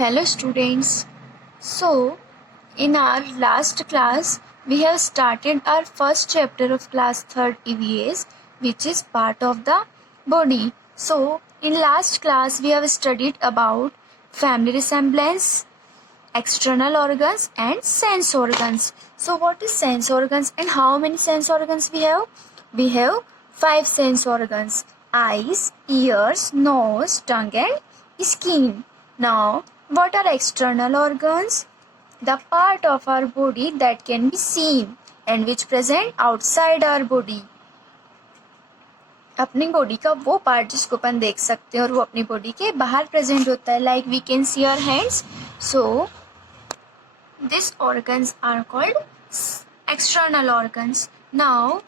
Hello students. So, in our last class, we have started our first chapter of class 3rd EVS, which is part of the body. So, in last class, we have studied about family resemblance, external organs and sense organs. So, what is sense organs and how many sense organs we have? We have 5 sense organs: eyes, ears, nose, tongue and skin. Now, what are external organs? The part of our body that can be seen and which present outside our body. अपनी body का वो part जिसको अपन देख सकते हैं और वो अपनी बॉडी के बाहर प्रेजेंट होता है. Like we can see our hands. So these organs are called external organs. Now,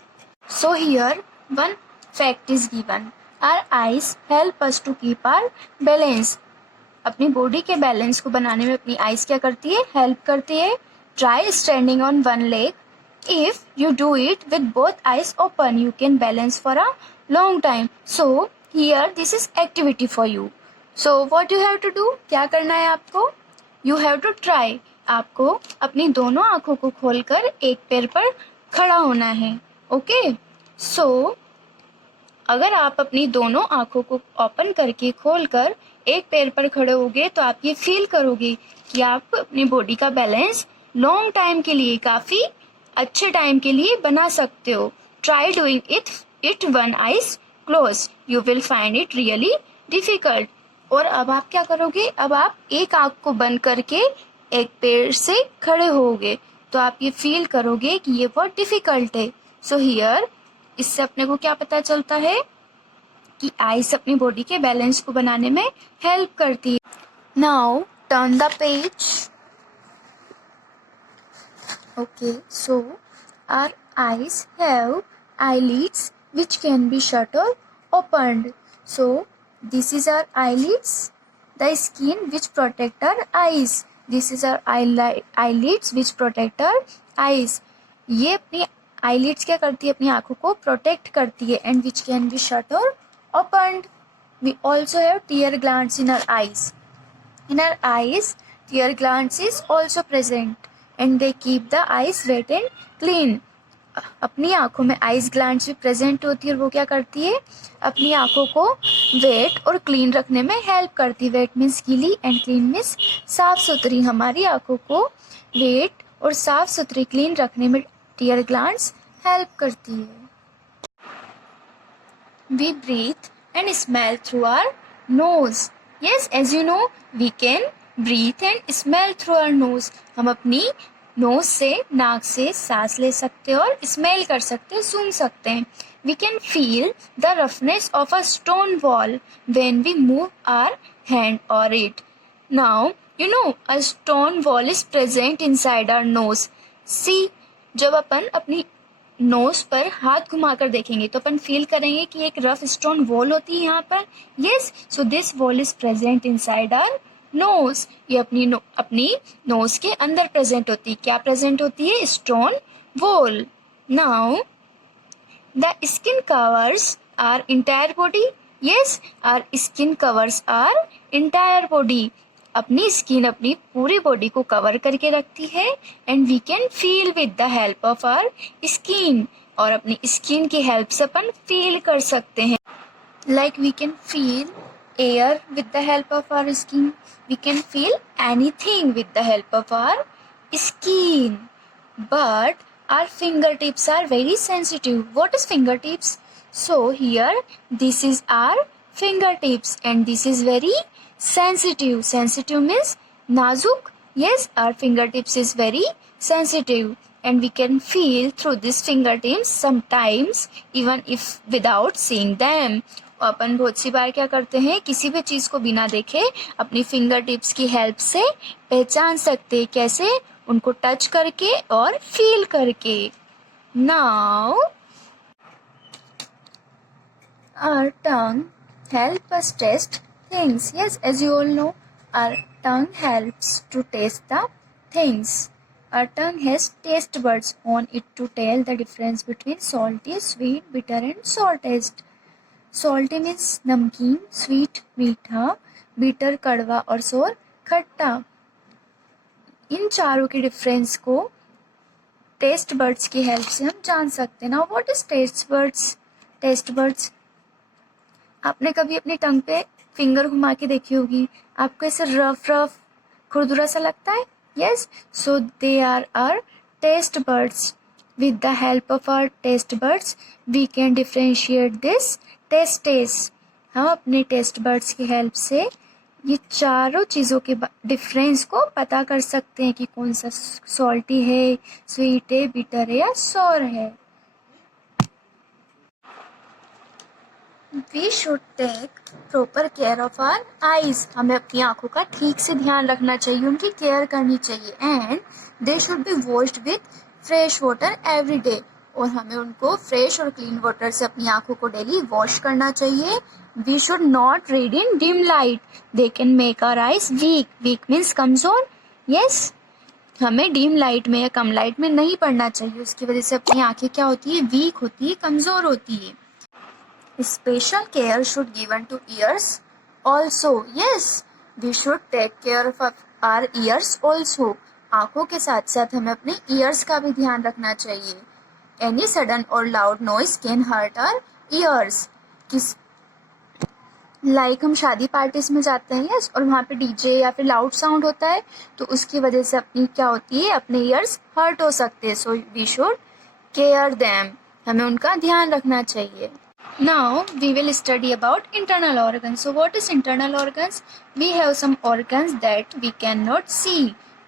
so here one fact is given. Our eyes help us to keep our balance. अपनी बॉडी के balance को बनाने में अपनी eyes क्या करती है? Help करती है. Try standing on one leg. If you do it with both eyes open you can balance for a long time. So here this is activity for you. So what you have to do? क्या करना है आपको? You have to try. आपको अपनी दोनों आंखों को खोलकर एक पैर पर खड़ा होना है. ओके. सो अगर आप अपनी दोनों आंखों को ओपन करके खोलकर एक पैर पर खड़े होगे तो आप ये फील करोगे कि आप अपनी बॉडी का बैलेंस लॉन्ग टाइम के लिए, काफी अच्छे टाइम के लिए बना सकते हो. Try doing it one eyes close. You will find it really difficult. और अब आप क्या करोगे? अब आप एक आंख को बंद करके एक पैर से खड़े होगे तो आप ये फील करोगे कि ये बहुत डिफिकल्ट है. सो हियर इससे अपने को क्या पता चलता है कि आइज अपनी बॉडी के बैलेंस को बनाने में हेल्प करती है. Now turn the page. Okay. So our eyes have eyelids which can be shut or opened. So this is our eyelids, the skin which protect our eyes. This is our eyelids which protect our eyes. ये अपनी eyelids क्या करती है? अपनी आंखों को protect करती है. and which can be shut or opened. We also have tear glands in our eyes. In our eyes, tear glands is also present and they keep the eyes wet and clean. अपनी आंखों में eyes glands भी present होती है और वो क्या करती है? अपनी आंखों को वेट और क्लीन रखने में हेल्प करती है. वेट मीन्स गीली एंड क्लीन मीन्स साफ सुथरी. हमारी आंखों को वेट और साफ सुथरी क्लीन रखने में टीयर ग्लैंड्स हेल्प करती है. We breathe and smell through our nose. Yes, as you know we can breathe and smell through our nose. हम अपनी नोज से, नाक से सांस ले सकते हैं और स्मेल कर सकते हैं, सूंघ सकते हैं. We can feel the roughness of a stone wall when we move our hand over it. Now you know a stone wall is present inside our nose. See, जब अपन अपनी नोज पर हाथ घुमाकर देखेंगे तो अपन फील करेंगे कि एक रफ स्टोन वॉल होती है यहाँ पर. Yes, so this wall is present inside our nose. ये अपनी नोज के अंदर प्रेजेंट होती है. क्या प्रेजेंट होती है? Stone wall. Now the skin covers our entire body. Yes, our skin covers our entire body. अपनी स्किन अपनी पूरी बॉडी को कवर करके रखती है and we can feel with the help of our skin. और अपनी स्किन की हेल्प से अपन फील कर सकते हैं. Like we can feel air with the help of our skin. We can feel anything with the help of our skin. But our fingertips are very sensitive. What is fingertips? So here this is our fingertips and this is very sensitive. Sensitive means nazuk. Yes, our fingertips is very sensitive and we can feel through these fingertips sometimes even if without seeing them. अपन बहुत सी बार क्या करते हैं? किसी भी चीज को बिना देखे अपनी फिंगर टिप्स की हेल्प से पहचान सकते हैं. कैसे? उनको टच करके और फील करके. Now our tongue help us taste things. Yes, as you all know our tongue helps to taste the things. Our tongue has taste buds on it to tell the difference between salty, sweet, bitter and sour taste. Salty means नमकीन, sweet मीठा, bitter कड़वा और sour खट्टा। इन चारों के difference को taste buds की help से हम जान सकते हैं। Now what is taste buds? Taste buds, आपने कभी अपनी टंग पे फिंगर घुमा के देखी होगी, आपको ऐसे रफ रफ खुरदुरा सा लगता है? Yes, so they are our taste buds. With the help of our taste buds, we can differentiate this tastes. हम अपने टेस्ट बर्ड्स की हेल्प से ये चारों चीज़ों के डिफरेंस को पता कर सकते हैं कि कौन सा सॉल्टी है, स्वीट है, बिटर है या सॉर है. We should take proper care of our eyes. हमें अपनी आंखों का ठीक से ध्यान रखना चाहिए, उनकी केयर करनी चाहिए. And they should be washed with fresh water every day. और हमें उनको फ्रेश और क्लीन वाटर से अपनी आंखों को डेली वॉश करना चाहिए. We should not read in dim light, they can make our eyes weak. Weak means कमजोर. यस, हमें डिम लाइट में या कम लाइट में नहीं पढ़ना चाहिए, उसकी वजह से अपनी आंखें क्या होती है, वीक होती है, कमजोर होती है. Special care should given to ears also. Yes, we should take care of our ears also. आँखों के साथ साथ हमें अपने ears का भी ध्यान रखना चाहिए. Any sudden or loud noise can hurt our ears. हम शादी पार्टीज में जाते हैं, यस, और वहाँ पे डीजे या फिर लाउड साउंड होता है, तो उसकी वजह से अपनी क्या होती है, अपने ईयर्स हर्ट हो सकते हैं. So we should care them. हमें उनका ध्यान रखना चाहिए. Now we will study about internal organs. So what is internal organs? We have some organs that we cannot see.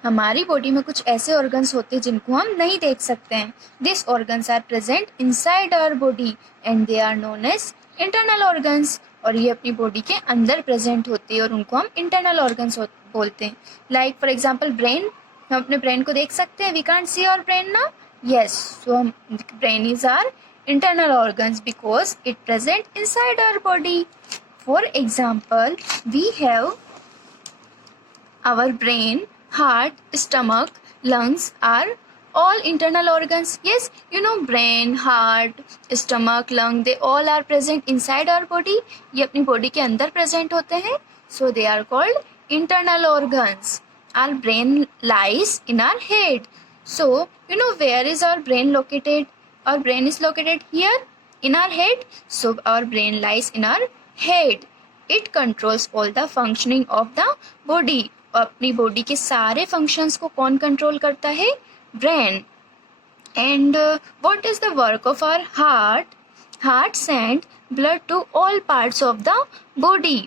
हमारी बॉडी में कुछ ऐसे organs होते हैं जिनको हम नहीं देख सकते हैं. These organs are present inside our body and they are known as internal organs. और ये अपनी बॉडी के अंदर प्रेजेंट होते हैं और उनको हम internal organs बोलते हैं. Like for example brain. हम अपने ब्रेन को देख सकते हैं. We can't see our brain now. Yes, so brain is our internal organs because it present inside our body. For example, we have our brain, heart, stomach, lungs are all internal organs. Yes, you know brain, heart, stomach, lung, they all are present inside our body. ये अपनी body के अंदर present होते हैं. So they are called internal organs. Our brain lies in our head. So you know where is our brain located? Our brain is located here in our head. So our brain lies in our head. It controls all the functioning of the body. अपनी body के सारे functions को कौन control करता है? Brain. And what is the work of our heart? Heart send blood to all parts of the body.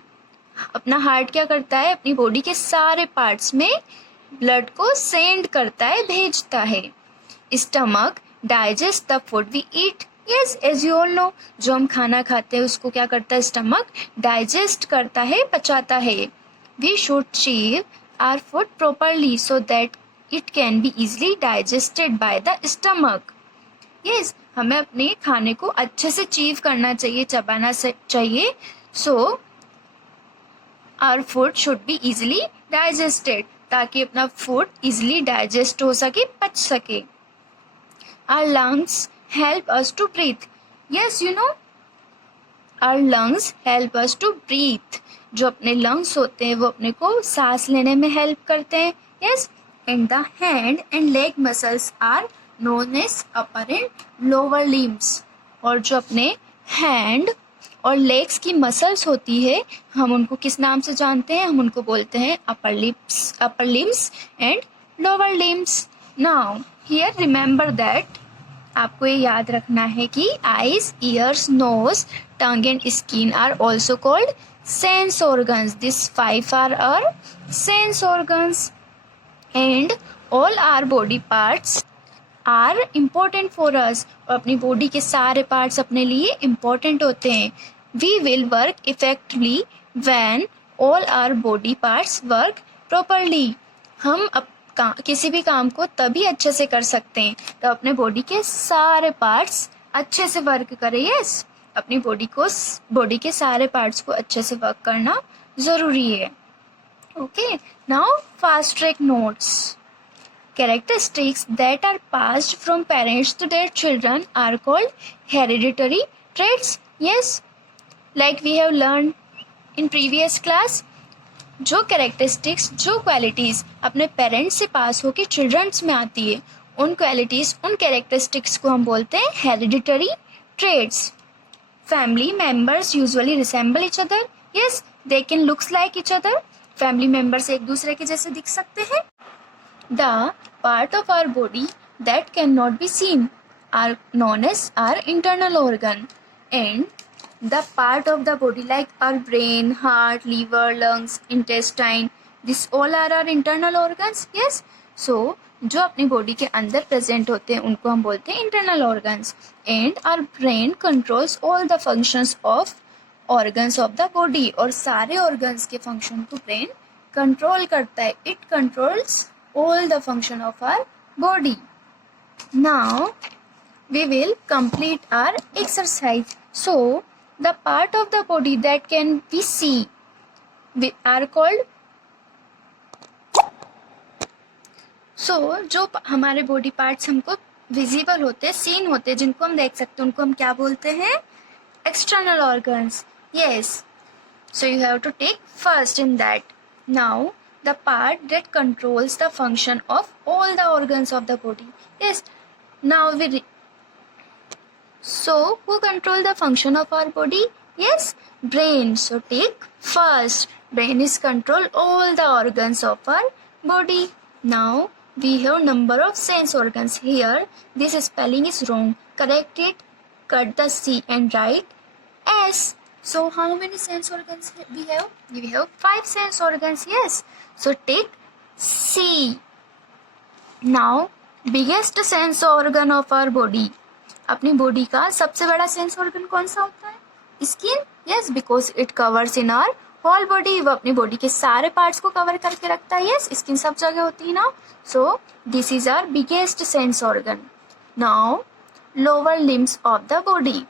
अपना heart क्या करता है? अपनी बॉडी के सारे पार्ट्स में ब्लड को सेंड करता है, भेजता है. Stomach digest the food we eat. Yes, as you all know, जो हम खाना खाते हैं उसको क्या करता है? स्टमक डाइजेस्ट करता है, पचाता है. We should chew our food properly so that it can be easily digested by the stomach. Yes, हमें अपने खाने को अच्छे से चीव करना चाहिए, चबाना चाहिए. So our food should be easily digested, ताकि अपना फूड इजली डाइजेस्ट हो सके, पच सके. Our lungs help us to breathe. Yes, you know, our lungs help us to breathe. जो अपने lungs होते हैं वो अपने को सांस लेने में help करते हैं. Yes, and the hand and leg muscles are known as upper and lower limbs. और जो अपने hand और legs की muscles होती है, हम उनको किस नाम से जानते हैं? हम उनको बोलते हैं upper limbs and lower limbs. Now here remember that आपको ये याद रखना है कि eyes, ears, nose, tongue and skin are also called sense organs. These 5 are our sense organs and all our body parts are important for us. और अपनी body के सारे पार्ट्स अपने लिए important होते हैं. We will work effectively when all our body parts work properly. हम किसी भी काम को तभी अच्छे से कर सकते हैं तो अपने बॉडी के सारे पार्ट्स अच्छे से वर्क करें. यस, अपनी बॉडी के सारे पार्ट्स को अच्छे से वर्क करना ज़रूरी है. Okay, now fast track notes. Characteristics that are passed from parents to their children are called hereditary traits. Yes, like we have learned in previous class, जो कैरेक्टरिस्टिक्स, जो क्वालिटीज़ अपने पेरेंट्स से पास होकर चिल्ड्रंस में आती है, उन क्वालिटीज़, उन कैरेक्टरिस्टिक्स को हम बोलते हैं hereditary traits. Family members usually resemble each other. Yes, they can looks like each other. Family members एक दूसरे के जैसे दिख सकते हैं. The part of our body that cannot be seen are known as our internal organ, and the part of the body like our brain, heart, liver, lungs, intestine, this all are our internal organs. Yes, so जो अपनी body के अंदर present होते हैं उनको हम बोलते हैं internal organs. And our brain controls all the functions of organs of the body. और सारे ऑर्गन्स के फंक्शन को ब्रेन कंट्रोल करता है. It controls all the function of our body. Now we will complete our exercise. So the part of the body that can we see are called. So जो हमारे body parts हमको visible होते हैं, scene होते हैं, जिनको हम देख सकते हैं, उनको हम क्या बोलते हैं? External organs. Yes, so you have to take first in that. Now the part that controls the function of all the organs of the body. Yes, now so who control the function of our body? Yes, brain. So take first. Brain is control all the organs of our body. Now we have number of sense organs. Here this spelling is wrong. Correct it. Cut the C and write S. So how many sense organs we have? We have 5 sense organs. Yes. So take C. Now biggest sense organ of our body. अपनी body का सबसे बड़ा sense organ कौन सा होता है? Skin. Yes, because it covers in our whole body. वो अपनी बॉडी के सारे पार्ट्स को कवर करके रखता है. यस, स्किन सब जगह होती है ना. So this is our biggest sense organ. Now lower limbs of the body.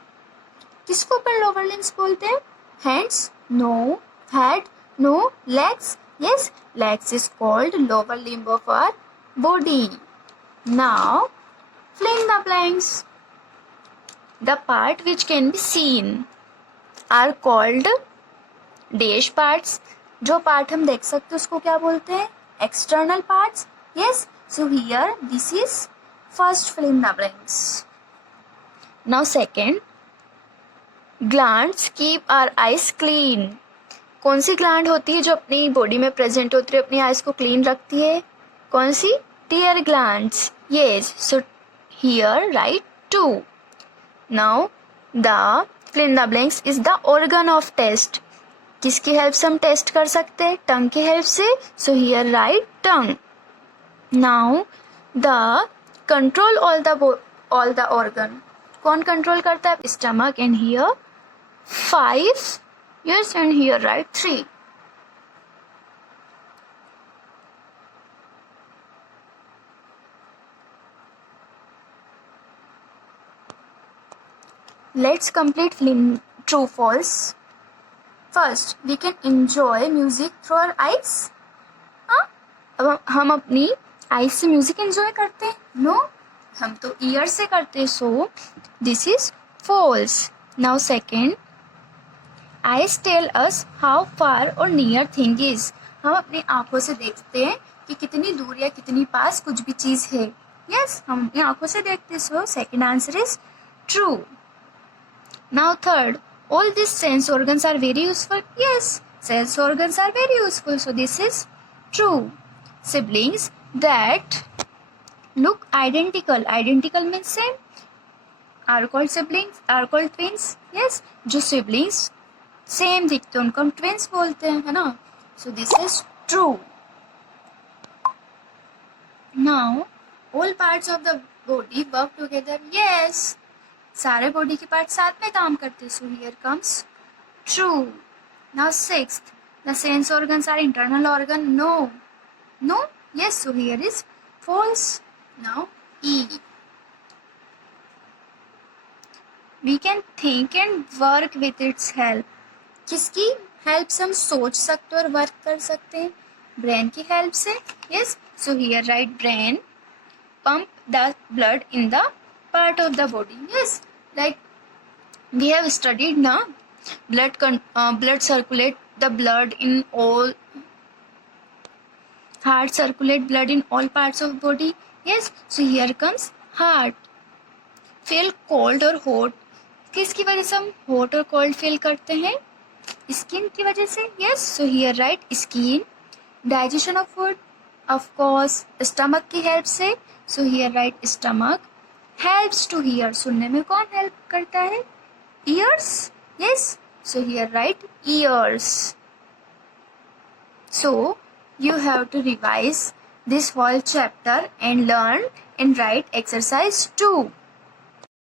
किसको अपन लोअर लिम्स बोलते हैं? Hands? No. Head? No. Legs? Yes, legs is called lower limb of our body. Now, fill in the blanks. The part which can be seen are called dash parts. जो part हम देख सकते हैं उसको क्या बोलते हैं? External parts. Yes, so here this is first fill in the blanks. Now second, glands keep our eyes clean. कौन सी ग्लैंड होती है जो अपनी बॉडी में प्रेजेंट होती है, अपनी आइज को क्लीन रखती है? कौन सी? Tear glands. Yes, so here right 2. Now the fill in the blanks is the organ of taste. किसकी हेल्प से हम टेस्ट कर सकते हैं? टंग की हेल्प से. सो here right tongue. Now the control all the organ. कौन कंट्रोल करता है? Stomach. And here 5. Yes, and here write 3. Let's complete true false. First, we can enjoy music through our eyes. अब हम अपनी आईज से music enjoy करते हैं? No, हम तो ईयर से करते हैं. सो this is false. Now second, Eyes tell us how far or near thing is. हम अपनी आंखों से देखते हैं कि कितनी दूर या कितनी पास कुछ भी चीज है. Yes, हम अपनी आंखों से देखते हैं. So second answer is true. Now third, all these sense organs are very useful. Yes, sense organs are very useful. So this is true. Siblings that look identical. Identical means same. Are called siblings. Are called twins. Yes, जो siblings same दिखते हैं उनको हम twins बोलते हैं, है ना. So this is true. Now all parts of the body work together. Yes, सारे बॉडी के पार्ट साथ में काम करते हैं. So here comes true. Now sixth, the sense organs are internal organ. No. No. Yes, so here is false. Now E. We can think and work with its help. किसकी help से हम सोच सकते हैं और वर्क कर सकते हैं? ब्रेन की हेल्प से. Yes, so here right brain pump the blood in the part of the body. Yes, like we have studied ना, blood circulate the blood in all Heart circulate blood in all parts of body. Yes, so here comes heart. Feel cold or hot. किसकी वजह से हम hot और cold feel करते हैं? Skin की वजह से. Yes, so here write skin. Digestion of food, of course, stomach की help से. So here write stomach. Helps to hear. सुनने में कौन help करता है? Ears. Yes, so here write ears. So you have to revise this whole chapter and learn and write exercise 2.